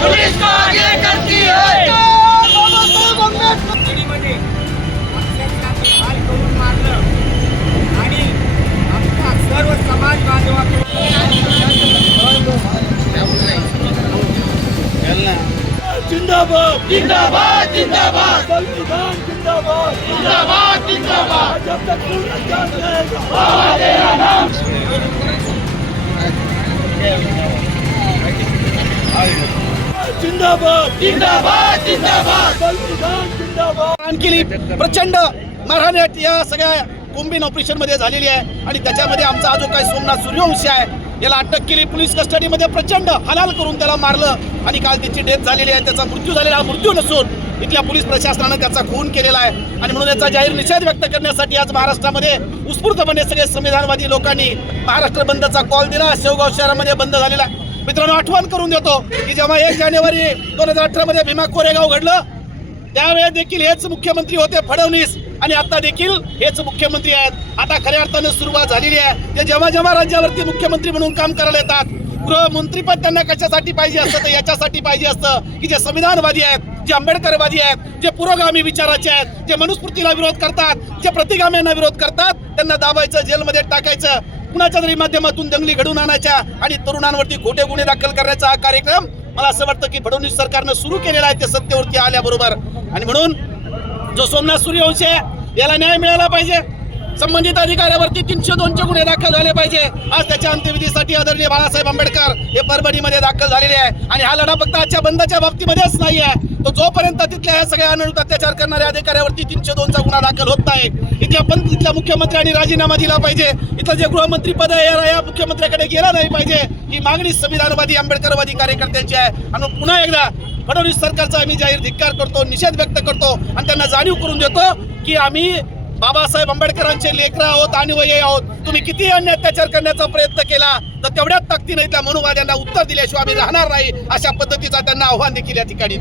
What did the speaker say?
Police को आगे करती है। दिल्लीमध्ये अक्षरशः हाल करून मारलं आणि आमचा सर्व समाज बांधवाकडे जिंदाबाद जिंदाबाद जिंदाबाद संविधान जिंदाबाद जिंदाबाद जिंदाबाद जब तक पूरा जान रहेगा बाबा तेरा नाम जिंदाबाद जिंदाबाद जिंदाबाद संविधान जिंदाबाद। आणखी प्रचंड मारहाण या सगळ्या कोम्बिन ऑपरेशन मध्ये झालेली आहे आणि त्याच्यामध्ये आमचा हा जो काही सोमनाथ सूर्यवंशी आहे याला अटक केली, पोलीस कस्टडीमध्ये प्रचंड हलाल करून त्याला मारलं आणि काल त्याची डेथ झालेली आहे, त्याचा मृत्यू झालेला हा मृत्यू नसून इथल्या पोलीस प्रशासनानं त्याचा खून केलेला आहे आणि म्हणून याचा जाहीर निषेध व्यक्त करण्यासाठी आज महाराष्ट्रामध्ये उत्स्फूर्तपणे सगळे संविधानवादी लोकांनी महाराष्ट्र बंदचा कॉल दिला। शेवगाव शहरामध्ये बंद झालेला। मित्रांनो, आठवण करून देतो की जेव्हा 1 जानेवारी 2018 मध्ये भीमा कोरेगाव घडलं त्यावेळेस देखील हेच मुख्यमंत्री होते फडणवीस आणि आता देखील हेच मुख्यमंत्री आहेत। आता खऱ्या अर्थानं सुरुवात झालेली आहे। ते जेव्हा जेव्हा राज्यावरती मुख्यमंत्री म्हणून काम करायला येतात, गृहमंत्रीपद त्यांना कशासाठी पाहिजे असतं तर याच्यासाठी पाहिजे असतं की जे संविधानवादी आहेत, जे आंबेडकरवादी आहेत, जे पुरोगामी विचाराचे आहेत, जे मनुस्मृतीला विरोध करतात, जे प्रतिगाम्यांना विरोध करतात, त्यांना दाबायचं, जेलमध्ये टाकायचं, कुणाच्या तरी माध्यमातून दंगली घडवून आणायच्या आणि तरुणांवरती खोटे गुन्हे दाखल करण्याचा हा कार्यक्रम मला असं वाटतं की फडणवीस सरकारनं सुरू केलेला आहे ते सत्तेवरती आल्याबरोबर। आणि म्हणून जो सोमनाथ सूर्यवंशी आहे याला न्याय मिळाला पाहिजे। संबंधित अधिकाऱ्यावरती 302चे गुन्हे दाखल झाले पाहिजे। आज त्याच्या अंत्यविधीसाठी आदरणीय बाळासाहेब आंबेडकर हे परभणीमध्ये दाखल झालेले आहे आणि हा लढा फक्त आजच्या बंदच्या बाबतीमध्येच नाही आहे, तो जोपर्यंत तिथल्या ह्या सगळ्या अनधिकृत अत्याचार करणाऱ्या अधिकाऱ्यावरती 302चा गुन्हा दाखल होत नाही, इथल्या मुख्यमंत्र्यांनी राजीनामा दिला पाहिजे। इथलं जे गृहमंत्री पद आहे या मुख्यमंत्र्याकडे गेला नाही पाहिजे। ही मागणी संविधानवादी आंबेडकरवादी कार्यकर्त्यांची आहे आणि पुन्हा एकदा फडणवीस सरकारचा आम्ही जाहीर धिक्कार करतो, निषेध व्यक्त करतो आणि त्यांना जाणीव करून देतो की आम्ही बाबासाहेब आंबेडकरांचे लेकरं आहोत, अनुयायी आहोत। तुम्ही किती अन्य अत्याचार करण्याचा प्रयत्न केला तर तेवढ्याच ताकदीने त्या मनुवाद्यांना उत्तर दिल्याशिवाय आम्ही राहणार नाही, अशा पद्धतीचा त्यांना आव्हान देखील या ठिकाणी